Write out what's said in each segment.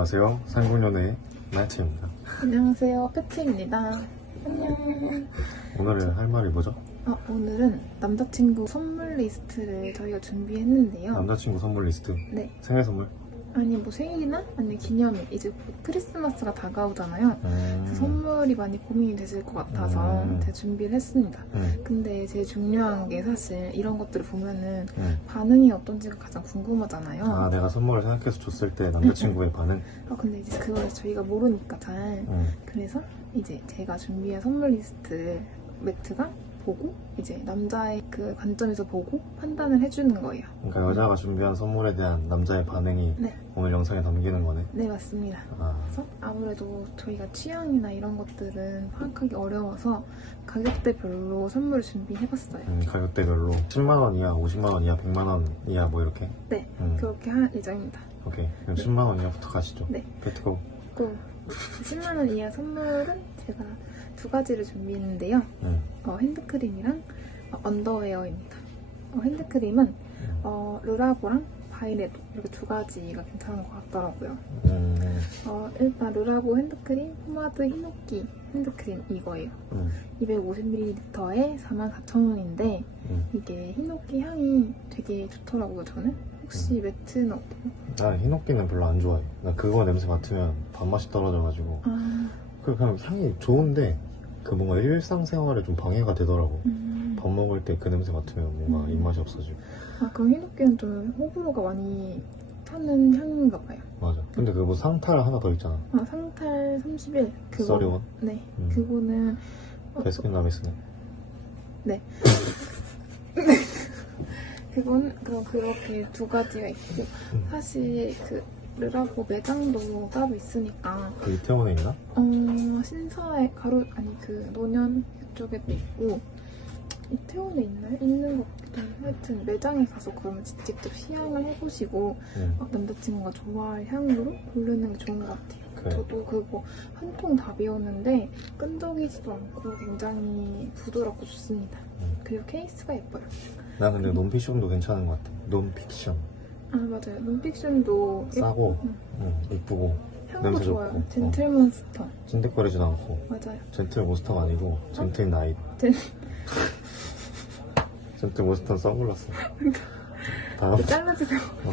안녕하세요. 상군연의 나이트입니다. 안녕하세요, 패티입니다. 안녕. 오늘은 할 말이 뭐죠? 어, 오늘은 남자친구 선물 리스트를 저희가 준비했는데요. 남자친구 선물 리스트. 네. 생일 선물? 아니 뭐 생일이나 아니 기념일 이제 곧 크리스마스가 다가오잖아요. 음. 그래서 선물이 많이 고민이 되실 것 같아서 음. 제가 준비를 했습니다. 음, 근데 제일 중요한 게 사실 이런 것들을 보면은 음. 반응이 어떤지가 가장 궁금하잖아요. 아, 내가 선물을 생각해서 줬을 때 남자친구의 반응? 아, 근데 이제 그걸 저희가 모르니까 잘. 음. 그래서 이제 제가 준비한 선물 리스트 매트가 보고 이제 남자의 그 관점에서 보고 판단을 해주는 거예요. 그러니까 여자가 준비한 선물에 대한 남자의 반응이 네. 오늘 영상에 담기는 거네. 네 맞습니다. 아, 그래서 아무래도 저희가 취향이나 이런 것들은 파악하기 어려워서 가격대별로 선물을 준비해봤어요. 음, 가격대별로 10만 원 이하, 50만 원 이하, 100만 원 이하 뭐 이렇게? 네 음, 그렇게 할 예정입니다. 오케이. 그럼 10만 원 이하부터 가시죠. 네. 배트고. 그 10만 원 이하 선물은 제가 두 가지를 준비했는데요. 음. 어, 핸드크림이랑 어, 언더웨어입니다. 어, 핸드크림은 어, 르라보랑 바이레도 이렇게 두 가지가 괜찮은 것 같더라고요. 음, 어, 일단 르라보 핸드크림 포마드 히노키 핸드크림 이거예요. 음, 250ml에 44,000원인데 음. 이게 히노키 향이 되게 좋더라고요. 저는 혹시 매트는 어때요? 나 흰옥기는 별로 안 좋아해. 나 그거 냄새 맡으면 밥맛이 떨어져가지고. 아, 그 그냥 향이 좋은데 그 뭔가 일상생활에 좀 방해가 되더라고. 음. 밥 먹을 때 그 냄새 맡으면 뭔가 음. 입맛이 없어지고. 아 그럼 히노키는 좀 호불호가 많이 타는 향인가 봐요. 맞아. 근데 그 뭐 상탈 하나 더 있잖아. 아, 상탈 31 그거 써리원? 네 음. 그거는 어, 베스킨라빈스네. 그건 그럼 그렇게 두 가지가 있고 음. 사실 그 르라보 매장도 따로 있으니까 그 이태원에 있나? 어 신사에 가로 아니 그 노년 그쪽에도 있고 이태원에 있나요? 있는 것 같기도 해요. 하여튼 매장에 가서 그러면 지- 직접 시향을 해보시고 응. 어, 남자친구가 좋아할 향으로 고르는 게 좋은 것 같아요. 그래. 저도 그거 한 통 다 비웠는데 끈적이지도 않고 굉장히 부드럽고 좋습니다. 음. 그리고 케이스가 예뻐요. 나 근데 논피션도 괜찮은 것 같아. 논픽션. 아 맞아요. 논픽션도 예- 싸고, 음. 응, 이쁘고, 향도 냄새 좋아요. 좋고. 젠틀몬스터 찐득거리지도 않고. 맞아요. 젠틀 모스터가 아니고, 젠틀 나잇. 젠- 젠틀 모스터는 선글라스. 다음. 그 잘라주세요. 어.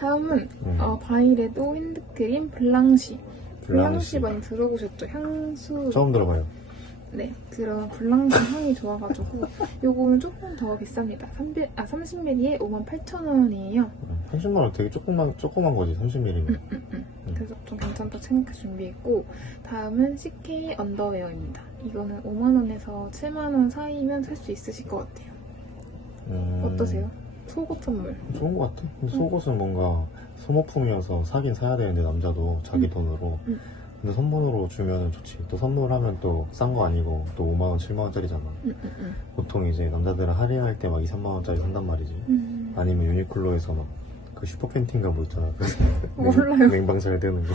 다음은 음. 어, 바이레도 핸드크림 블랑시. 블랑시 블랑시. 많이 들어보셨죠? 향수. 처음 들어봐요. 네, 그런 블랑시 향이 좋아가지고 요거는 조금 더 비쌉니다. 30, 아, 30ml에 58,000원이에요. 30만 원 되게 조그만, 조그만 거지, 30ml면. 음, 음, 음. 그래서 좀 괜찮다 생각해 준비했고 다음은 CK 언더웨어입니다. 이거는 5만 원에서 7만 원 사이면 살 수 있으실 것 같아요. 음, 어떠세요? 속옷 선물. 좋은 것 같아. 근데 속옷은 뭔가 소모품이어서 사긴 사야 되는데, 남자도 자기 음. 돈으로. 음. 근데 선물로 주면 좋지. 또 선물하면 또 싼 거 아니고, 또 5만 원, 7만 원짜리잖아. 음, 음, 음. 보통 이제 남자들은 할인할 때 막 2, 3만 원짜리 산단 말이지. 음. 아니면 유니클로에서 막 그 슈퍼 팬티인가 뭐 있잖아. 그 몰라요. 냉방 잘 되는 거.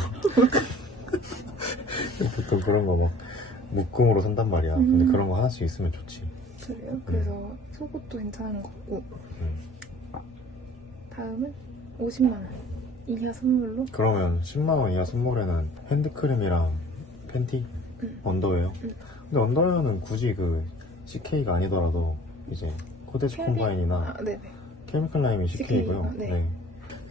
보통 그런 거 막 묶음으로 산단 말이야. 근데 음. 그런 거 하나씩 있으면 좋지. 그래요? 그래서 속옷도 괜찮은 것 같고 음. 다음은 50만 원 이하 선물로 그러면 10만원 이하 선물에는 핸드크림이랑 팬티, 음. 언더웨어. 음. 근데 언더웨어는 굳이 그 CK가 아니더라도 이제 코데지 캐리- 콤바인이나 아, 네네. 케미컬 라임이 CK고요. CK, 네.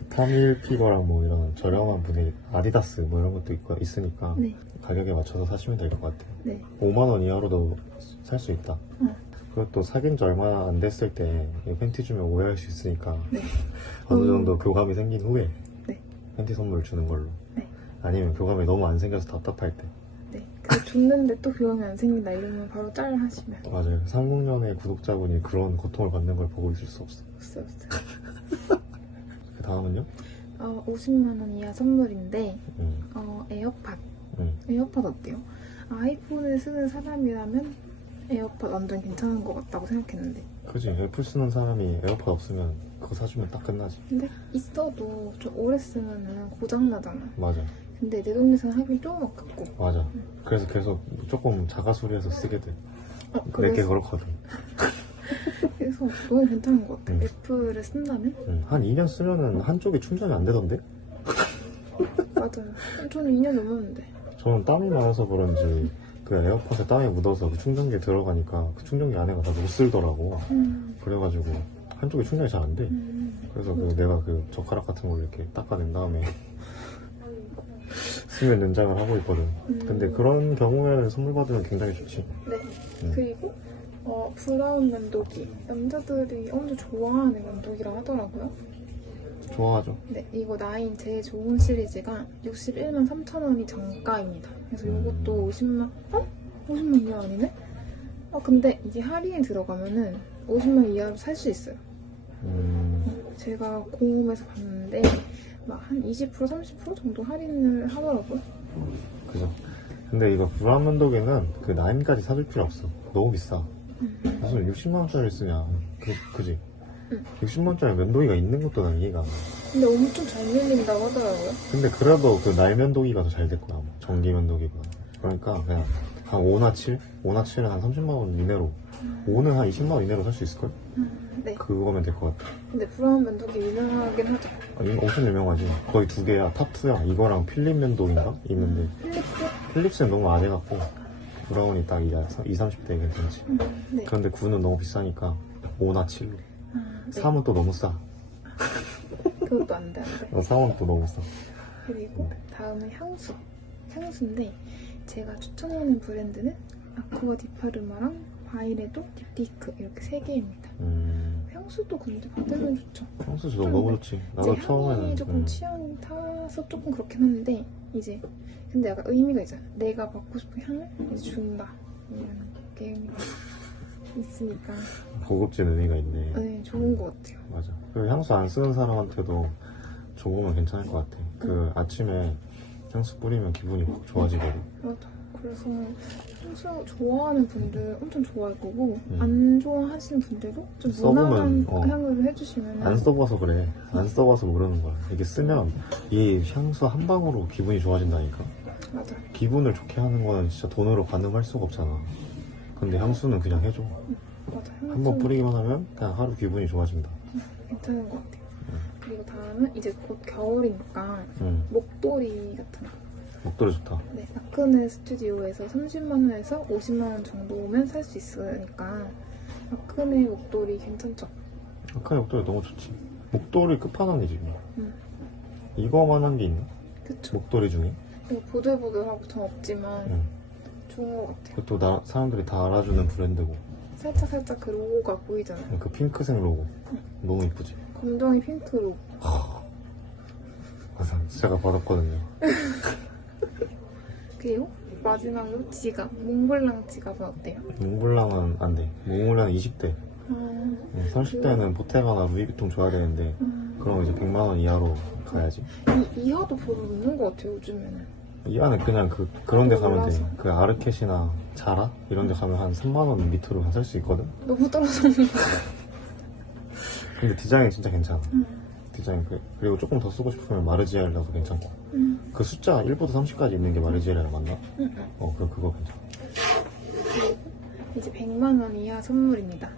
타밀 피거랑 뭐 이런 저렴한 분의 아디다스 뭐 이런 것도 있고 있으니까 네. 가격에 맞춰서 사시면 될 것 같아요. 네. 5만 원 이하로도 살 수 있다. 응. 그것도 사귄 지 얼마 안 됐을 때이 팬티 주면 오해할 수 있으니까 네. 어느 음. 정도 교감이 생긴 후에 네. 팬티 선물 주는 걸로. 네. 아니면 교감이 너무 안 생겨서 답답할 때. 네. 그 줬는데 또 교환이 안 생긴다 이러면 바로 짤 하시면 맞아요. 삼국년의 구독자분이 그런 고통을 받는 걸 보고 있을 수 없어. 없어요. 없어요. 그 다음은요? 어, 50만 원 이하 선물인데 음, 어, 에어팟. 음. 에어팟 어때요? 아이폰을 쓰는 사람이라면 에어팟 완전 괜찮은 것 같다고 생각했는데 그지. 애플 쓰는 사람이 에어팟 없으면 그거 사주면 딱 끝나지. 근데 있어도 좀 오래 쓰면은 고장나잖아. 맞아. 근데 내 돈에서는 하긴 좀 아깝고. 맞아. 그래서 계속 조금 자가소리해서 쓰게 돼. 어, 내게 그래서, 그렇거든. 그래서 너무 괜찮은 것 같아. 음. 애플을 쓴다면? 음, 한 2년 쓰면은 한쪽이 충전이 안 되던데? 맞아요. 저는 2년 넘었는데. 저는 땀이 많아서 그런지 그 에어팟에 땀이 묻어서 그 충전기에 들어가니까 그 충전기 안에가 다 못 쓸더라고. 음. 그래가지고 한쪽에 충전이 잘 안 돼. 음. 그래서 그 내가 그 젓가락 같은 걸로 이렇게 닦아낸 다음에 수면 연장을 하고 있거든. 음. 근데 그런 경우에는 선물 받으면 굉장히 좋지. 네. 음. 그리고 어, 브라운 면도기. 남자들이 엄청 좋아하는 면도기라 하더라고요. 좋아하죠. 네, 이거 나인 제일 좋은 시리즈가 61만 3천 원이 정가입니다. 그래서 음. 이것도 50만, 어? 50만 이하 아니네? 아, 근데 이게 할인에 들어가면은 50만 이하로 살 수 있어요. 음, 제가 공홈에서 봤는데 막 한 20% 30% 정도 할인을 하더라고요. 그죠. 근데 이거 브라운 면도기는 그 나인까지 사줄 필요 없어. 너무 비싸. 음. 무슨 60만 원짜리 쓰냐. 그, 그지? 응. 60만원짜리 면도기가 있는 것도 난 이해가 안 가. 근데 엄청 잘 밀린다고 하더라고요. 근데 그래도 그 날 면도기가 더 잘 될 거야. 아마. 전기 면도기가. 그러니까 그냥 한 5나 7? 5나 7은 한 30만 원 이내로. 5는 한 20만 원 이내로 살 수 있을걸? 음, 네. 그거면 될 것 같아. 근데 브라운 면도기 유명하긴 하죠. 아니, 엄청 유명하지. 거의 두 개야. 탑2야. 이거랑 필립 면도인가? 있는데. 필립스? 필립스는 너무 안 해갖고. 브라운이 딱 이제 20, 30대 괜찮지. 음, 네. 근데 9는 너무 비싸니까 5나 7로. 아, 네. 3은 또 너무 싸. 그것도 안 돼, 안 돼. 어, 3은 또 너무 싸. 그리고 다음은 향수. 향수인데 제가 추천하는 브랜드는 아쿠아 디파르마랑 바이레도 딥디크 이렇게 세 개입니다. 음, 향수도 근데 받으면 좋죠. 향수 저도 너무 좋지. 나도 처음에는. 조금 음, 취향이 타서 조금 그렇긴 한데 이제 근데 약간 의미가 있잖아. 내가 받고 싶은 향을 이제 준다. 이런 게 의미가 있 으니까 고급진 의미가 있네. 네, 좋은 것 같아요. 맞아. 그리고 향수 안 쓰는 사람한테도 좋으면 괜찮을 것 같아. 그 아침에 향수 뿌리면 기분이 확 좋아지거든. 맞아. 그래서 향수 좋아하는 분들 엄청 좋아할 거고 음. 안 좋아하시는 분들도 좀 써보면, 무난한 어. 향을 해주시면 안 써봐서 그래. 안 써봐서 모르는 거야. 이게 쓰면 이 향수 한 방으로 기분이 좋아진다니까. 맞아. 기분을 좋게 하는 거는 진짜 돈으로 가늠할 수가 없잖아. 근데 향수는 그냥 해줘. 맞아. 한번 향수 뿌리기만 하면 그냥 하루 기분이 좋아진다. 괜찮은 것 같아요. 음. 그리고 다음은 이제 곧 겨울이니까 응. 목도리 같은 거. 목도리 좋다. 네, 아크네 스튜디오에서 30만 원에서 50만 원 정도면 살 수 있으니까 아크네 목도리 괜찮죠? 아까 목도리 너무 좋지. 목도리 끝판왕이지. 뭐. 음. 이거만 한 게 있나? 그쵸? 목도리 중에? 이거 보들보들하고 전 없지만 응. 좋은 것 같아요. 그것도 나, 사람들이 다 알아주는 브랜드고. 살짝 살짝 그 로고가 보이잖아요. 그 핑크색 로고. 응. 너무 이쁘지? 검정이 핑크로. 그래서 제가 받았거든요. 그리고 마지막으로 지갑. 몽블랑 지갑은 어때요? 몽블랑은 안 돼. 몽블랑은 20대. 아, 30대는 보테가나 루이비통 줘야 되는데, 음, 그럼 이제 100만 원 이하로 가야지. 이, 이하도 별로 없는 것 같아요, 요즘에는. 이 안에 그냥 그, 그런 데 가면 돼. 몰라서. 그 아르켓이나 자라? 이런 데 가면 한 3만원 밑으로 살 수 있거든? 너무 떨어졌는 거 근데 디자인 진짜 괜찮아. 음, 디자인. 그- 그리고 조금 더 쓰고 싶으면 마르지엘라도 괜찮고. 음, 그 숫자 1부터 30까지 있는 게 마르지엘라 맞나? 음, 음. 어, 그, 그거 괜찮아. 이제 100만 원 이하 선물입니다.